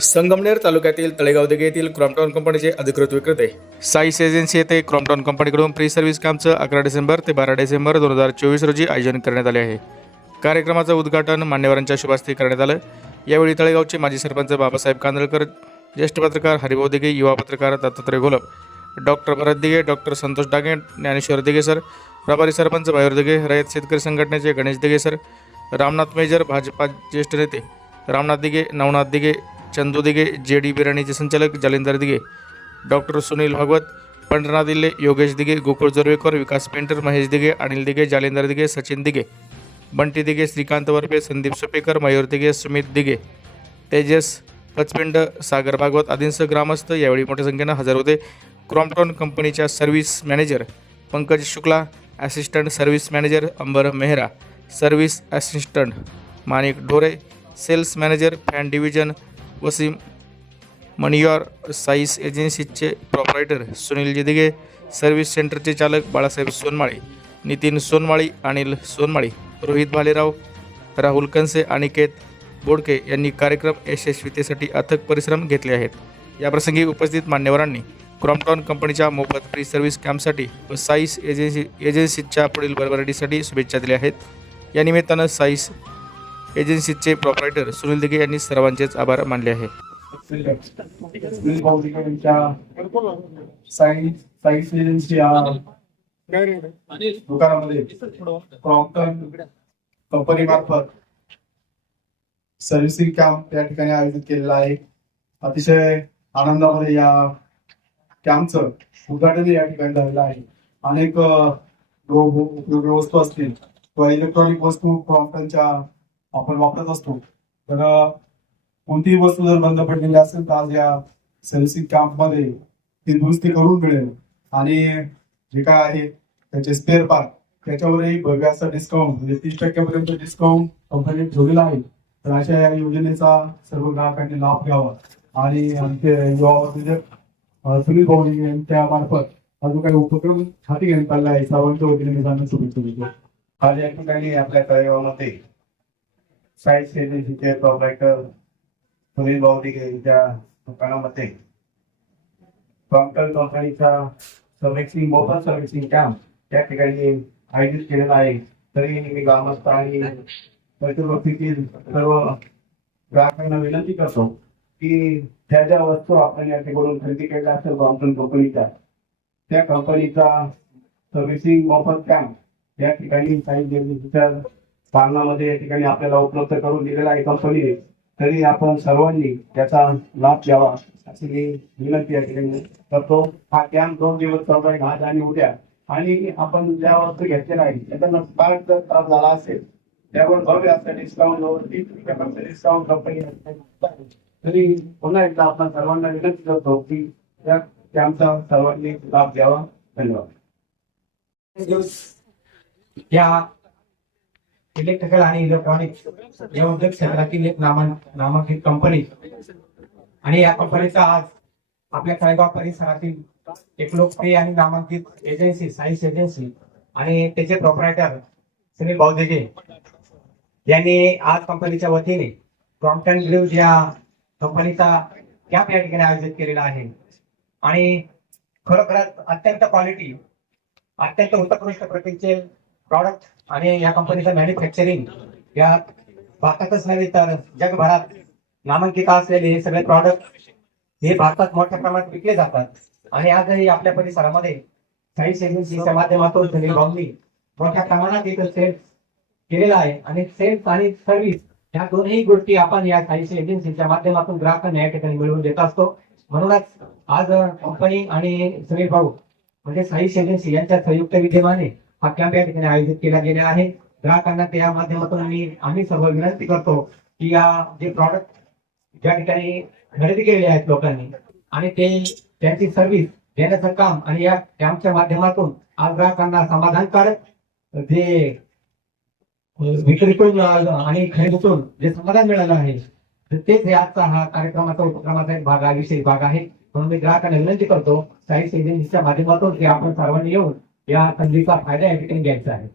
संगमनेर तालुक्यातील तळेगाव दिघे येथील क्रॉम्पटॉन कंपनीचे अधिकृत विक्रेते. साईस एजन्सी येथे क्रॉम्पटॉन कंपनीकडून प्री सर्व्हिस कॅम्पचं अकरा डिसेंबर ते बारा डिसेंबर दोन हजार चोवीस रोजी आयोजन करण्यात आले आहे. कार्यक्रमाचं उद्घाटन मान्यवरांच्या शुभास्ती करण्यात आलं. यावेळी तळेगावचे माजी सरपंच बाबासाहेब कांदळकर ज्येष्ठ पत्रकार हरिभाऊ दिघे युवा पत्रकार Dattatray Gholap doctor Bharat Dighe doctor Santosh Dage Dnyaneshwar Dighe sir प्रभारी सरपंच मयूर दिघे रयत शेतकरी संघटनेचे गणेश दिघे सर रामनाथ मेजर भाजपा ज्येष्ठ नेते रामनाथ दिघे नवनाथ दिघे चंदू दिघे जे डी बिर्याणीचे संचालक जालिंदर दिघे डॉक्टर सुनील भागवत पंढरनाथ दिल्ले योगेश दिघे गोकुळ जोरवेकर विकास पेंटर महेश दिघे अनिल दिघे जालिंदर दिघे सचिन दिघे बंटी दिघे श्रीकांत वरपे संदीप सुपेकर मयूर दिघे सुमित दिघे तेजस पचपिंड सागर भागवत आदींसह ग्रामस्थ यावेळी मोठ्या संख्येनं हजर होते. क्रॉम्प्टॉन कंपनीच्या service manager Pankaj Shukla assistant service manager Ambar Mehra service assistant Manik Dhore sales manager fan division Wasim Maniyar Sais एजन्सीचे proprietor Sunil जिदिगे service सेंटरचे चालक बाळासाहेब सोनमाळे नितीन सोनमाळी अनिल सोनमाळी रोहित भालेराव राहुल कंसे अनिकेत बोडके यांनी कार्यक्रम यशस्वीतेसाठी अथक परिश्रम घेतले आहेत. याप्रसंगी उपस्थित मान्यवरांनी क्रॉम्पटॉन कंपनीच्या मोफत फ्री सर्व्हिस कॅम्पसाठी व साईस एजन्सी एजन्सीच्या पुढील भरभराटीसाठी शुभेच्छा दिल्या आहेत. या निमित्तानं साईस एजन्सीचे प्रॉपरायटर सुनील दिघे यांनी सर्वांचेच आभार मानले आहे दुकानामध्ये कंपनी मार्फत सर्व्हिसिंग कॅम्प या ठिकाणी आयोजित केलेला आहे. अतिशय आनंदामध्ये या कॅम्पचं उद्घाटन या ठिकाणी झालेलं आहे. अनेक वस्तू असतील. किंवा इलेक्ट्रॉनिक वस्तू क्रॉम्प्टनच्या आपण वापरत असतो. तर कोणतीही वस्तू जर बंद पडलेली असेल तर आज या सर्व्हिसिंग कॅम्पमध्ये ती दुरुस्ती करून मिळेल. आणि जे काय आहे त्याचे स्पेअर पार्ट त्याच्यावरही भव्य असं डिस्काउंट म्हणजे तीस टक्क्यापर्यंत डिस्काउंट कंपनीने ठेवलेला आहे. तर अशा या योजनेचा सर्व ग्राहकांनी लाभ घ्यावा. आणि आमचे युवा सुनील भाऊ यांच्या मार्फत अजून काही उपक्रम हाती घेण्यात आला आहे सर्वांच्या वतीने मी त्यांना शुभेच्छा देतो आज या ठिकाणी आपल्या कार्यक्रमामध्ये साईज एजन्सीचे प्रॉपरायटर सुनील भाऊ यांच्या दुकानामध्ये. कॉम्प्टर कंपनीचा सर्व्हिसिंग मोफत सर्व्हिसिंग कॅम्प त्या ठिकाणी आयोजित केलेला आहे. तरी मी ग्रामस्थ आणि परिसरवस्तीतील सर्व ग्राहकांना विनंती करतो की त्या ज्या वस्तू आपण या ठिकाणून खरेदी केल्या असेल कॉम्प्युटर कंपनीच्या त्या कंपनीचा सर्व्हिसिंग मोफत कॅम्प या ठिकाणी साईज एजन्सीच्या पालनामध्ये या ठिकाणी आपल्याला उपलब्ध करून दिलेला आहे कंपनीने तरी आपण सर्वांनी त्याचा लाभ घ्यावा अशी मी विनंती या ठिकाणी करतो. हा कॅम्प दोन दिवस चालू आहे आज आणि उद्या. आणि आपण ज्या वस्तू घेतलेल्या आहे त्याचा पार्ट जर त्रास झाला असेल त्यावर भव्य असं डिस्काउंट डिस्काउंट कंपनी तरी पुन्हा एकदा आपण सर्वांना विनंती करतो की त्या कॅम्पचा सर्वांनी लाभ घ्यावा. धन्यवाद. या इलेक्ट्रिकल आणि इलेक्ट्रॉनिक्स या उद्योग क्षेत्रातील एक नामांकित कंपनी आणि या कंपनीचा आज आपल्या तळेगाव परिसरातील एक लोकप्रिय आणि नामांकित एजन्सी सायन्स एजन्सी आणि त्याचे प्रॉपरायटर सुनील भाऊदेगे यांनी आज कंपनीच्या वतीने क्रॉम्प्टन ग्रीव्ज या कंपनीचा कॅम्प या ठिकाणी आयोजित केलेला आहे. आणि खरोखरच अत्यंत क्वालिटी अत्यंत उत्कृष्ट प्रतीचे प्रॉडक्ट आणि या कंपनीचं मॅन्युफॅक्चरिंग या भारतातच नव्हे तर जगभरात नामांकित असलेले हे सगळे प्रॉडक्ट हे भारतात मोठ्या प्रमाणात विकले जातात. आणि आजही आपल्या परिसरामध्ये साईस एजन्सीच्या माध्यमातून सुनील मोठ्या प्रमाणात इथं सेल्स केलेला आहे. आणि सेल्स आणि सर्व्हिस या दोन्ही गोष्टी आपण या साईस एजन्सीच्या माध्यमातून ग्राहकांना या ठिकाणी मिळवून देत असतो. म्हणूनच आज कंपनी आणि सुनील भाऊ म्हणजे साईस एजन्सी यांच्या संयुक्त विद्यमाने हा कॅम्प या ठिकाणी आयोजित केला गेला आहे ग्राहकांना त्या माध्यमातून आम्ही आम्ही सर्व विनंती करतो की या जे प्रॉडक्ट ज्या ठिकाणी खरेदी केलेले आहेत लोकांनी आणि ते त्यांची सर्व्हिस देण्याचं काम आणि या कॅम्पच्या माध्यमातून आज ग्राहकांना समाधानकारक जे विक्रीतून आणि खरेदीतून जे समाधान मिळालं आहे तेच हे आजचा हा कार्यक्रमाचा उपक्रमाचा एक भाग विशेष भाग आहे. म्हणून मी ग्राहकांना विनंती करतो साईस एजन्सीच्या माध्यमातून की आपण सर्वांनी येऊन या संधीचा फायदा या ठिकाणी घ्यायचा आहे.